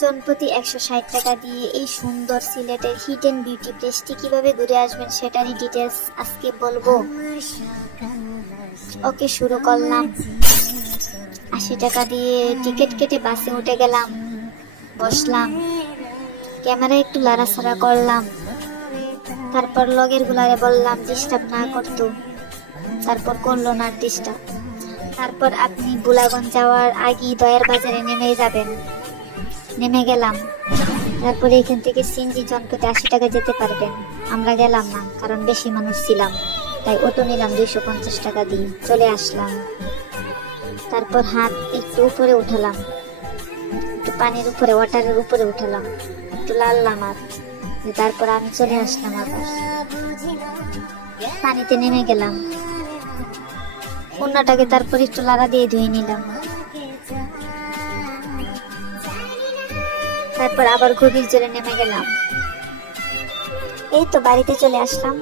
জনপ্রতি 160 টাকা দিয়ে এই সুন্দর সিলেটের হিডেন বিউটি প্লেসটি কিভাবে ঘুরে আসবেন সেটারই ডিটেলস আজকে বলবো। ওকে, শুরু করলাম। 80 টাকা দিয়ে টিকিট কেটে বাসে উঠে গেলাম, বসলাম, ক্যামেরা একটু লাড়াছাড়া করলাম, তারপর লগের গুলারে বললাম ডিস্টার্ব না করতো, তারপর করলো না ডিস্টার্ব। তারপর আপনি বুলাগঞ্জ যাওয়ার আগে দয়ার বাজারে নেমে যাবেন, নেমে গেলাম। তারপরে এখান থেকে সিএনজি জনপ্রতি 80 টাকা যেতে পারবেন। আমরা গেলাম না, কারণ বেশি মানুষ ছিলাম, তাই অটো নিলাম 250 টাকা দিয়ে, চলে আসলাম। তারপর হাত একটু উপরে উঠালাম, একটু পানির উপরে, ওয়াটারের উপরে উঠালাম, একটু লাললাম হাত। তারপর আমি চলে আসলাম, আবার পানিতে নেমে গেলাম। অন্যটাকে তারপর একটু লাড়া দিয়ে ধুয়ে নিলাম। তারপর আবার গভীর জলে নেমে গেলাম। এই তো বাড়িতে চলে আসলাম।